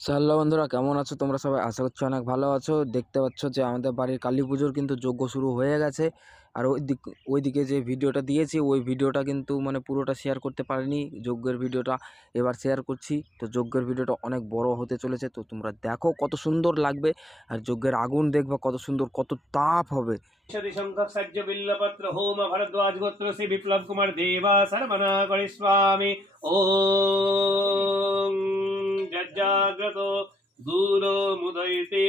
Hello বন্ধুরা, কেমন আছো তোমরা সবাই? আশা করছি অনেক ভালো আছো। দেখতে পাচ্ছ যে আমাদের বাড়ির কালী পুজোর কিন্তু যজ্ঞ শুরু হয়ে গেছে। আর ওইদিকে যে ভিডিওটা দিয়েছি ওই ভিডিওটা কিন্তু মানে পুরোটা শেয়ার করতে পারিনি। যজ্ঞের ভিডিওটা এবার শেয়ার করছি। তো যজ্ঞের ভিডিওটা অনেক বড় হতে চলেছে, তো তোমরা দেখো কত সুন্দর লাগবে। আর যজ্ঞের আগুন দেখবে কত সুন্দর, কত তাপ হবে। शंखक सज्ज बिल्लपत्र होम भरद्वाज गोत्र से विप्लव कुमार देवा सर्वना स्वामी ओम जज्जाग्रतो दूरो मुदयते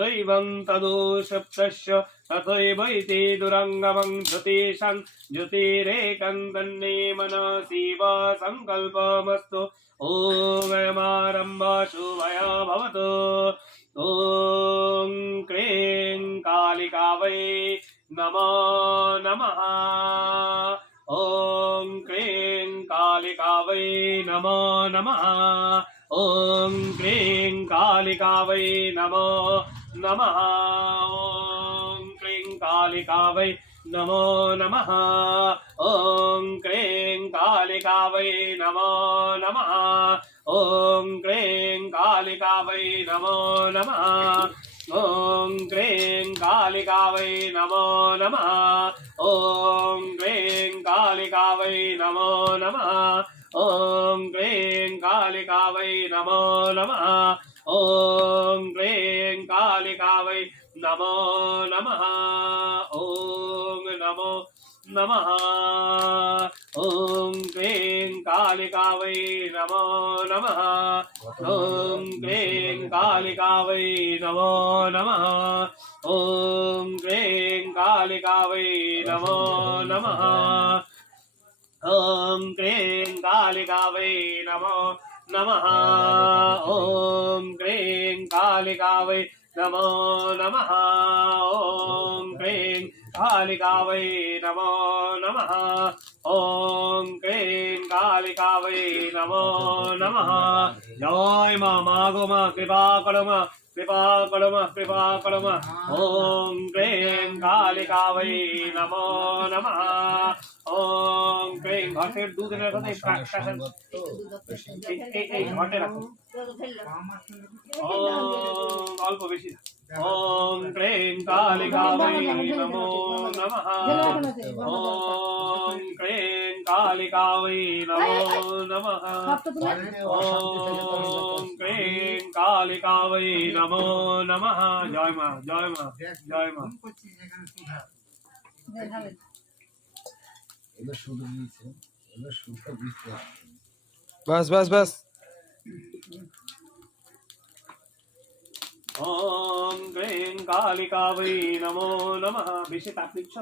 दैवं तदो सप्तस्य तथैवैते दुरंगमं ज्योतिषं ज्योतिरेकन्दन्ने मनसिव संकल्पमस्तु ओम मारम्भा शुभया भवतु ओम क्लीं कालिका वै नमो नमः ओम क्लीं कालिका वै नमो नमः ओम क्लीं कालिका वै नमो नमः ओम क्लीं कालिका वै नमो नमः ओम क्लीं कालिका वै नमो नमः ओम क्लीं कालिका वै नमो नमः ओम क्लीं कालिका वै नमो नमः ओम क्लीं कालिका वै नमो नमः ओम क्लीं कालिका वै नमो नमः ओम क्लीं कालिका वै नमो नमः ओम नमो नमः ओम क्लीं कालिका वै नमो नमः ओम क्लीं कालिका वै नमो नमः ओम क्लीं कालिका वै नमो नमः ओम क्लीं कालिका वै नमो नमः ओम क्लीं कालिका वै नमो नमः ओम क्लीं कालिका वै नमो नमः ओम क्लीं कालिका वै नमो नमः जय मा मागो मा कृपा करो मा कृपा करो मा कृपा करो मा ओम क्लीं कालिका वै नमो नमः ओम क्लीं ঘটের দুধের সাথে এই ঘটে রাখো ओम अल्प बेशी ओम क्लीं कालिका वै नमो नमः ओम क्लीं कालिका वै नमो नमः ओम क्लीं कालिका वै नमो नमः जय मां जय मां जय मां बस बस बस। ओम क्लीं कालिका वै नमो नमः बेशी ताप दिচ্ছ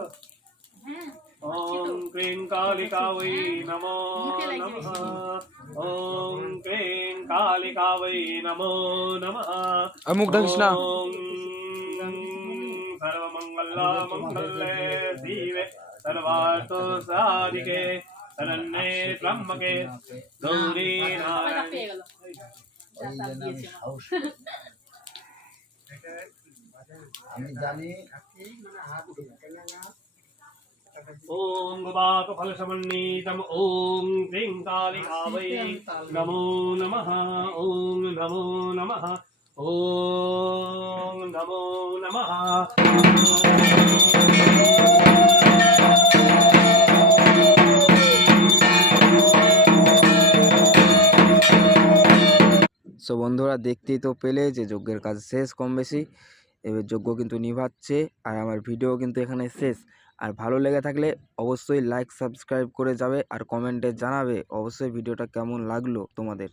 ओम क्लीं कालिका वै नमो नमः ओम क्लीं कालिका वै नमो नमः अमुक ढंगना ओम सर्वमंगला मंगले शिवे सर्वार्थो साधिके शरण्ये त्र्यंबके गौरी नारायणी আমি জানি ओम गोपाक फल समन्वितम ओम क्लीं कालिका वै नमो नमः ओम नमो नमः ओम नमो नमः সো বন্ধুরা, দেখতেই তো পেলে যে যজ্ঞের কাজ শেষ কম বেশি। এবার যজ্ঞ কিন্তু নিভাচ্ছে আর আমার ভিডিও কিন্তু এখানে শেষ। আর ভালো লেগে থাকলে অবশ্যই লাইক সাবস্ক্রাইব করে যাবে আর কমেন্টে জানাবে অবশ্যই ভিডিওটা কেমন লাগলো তোমাদের।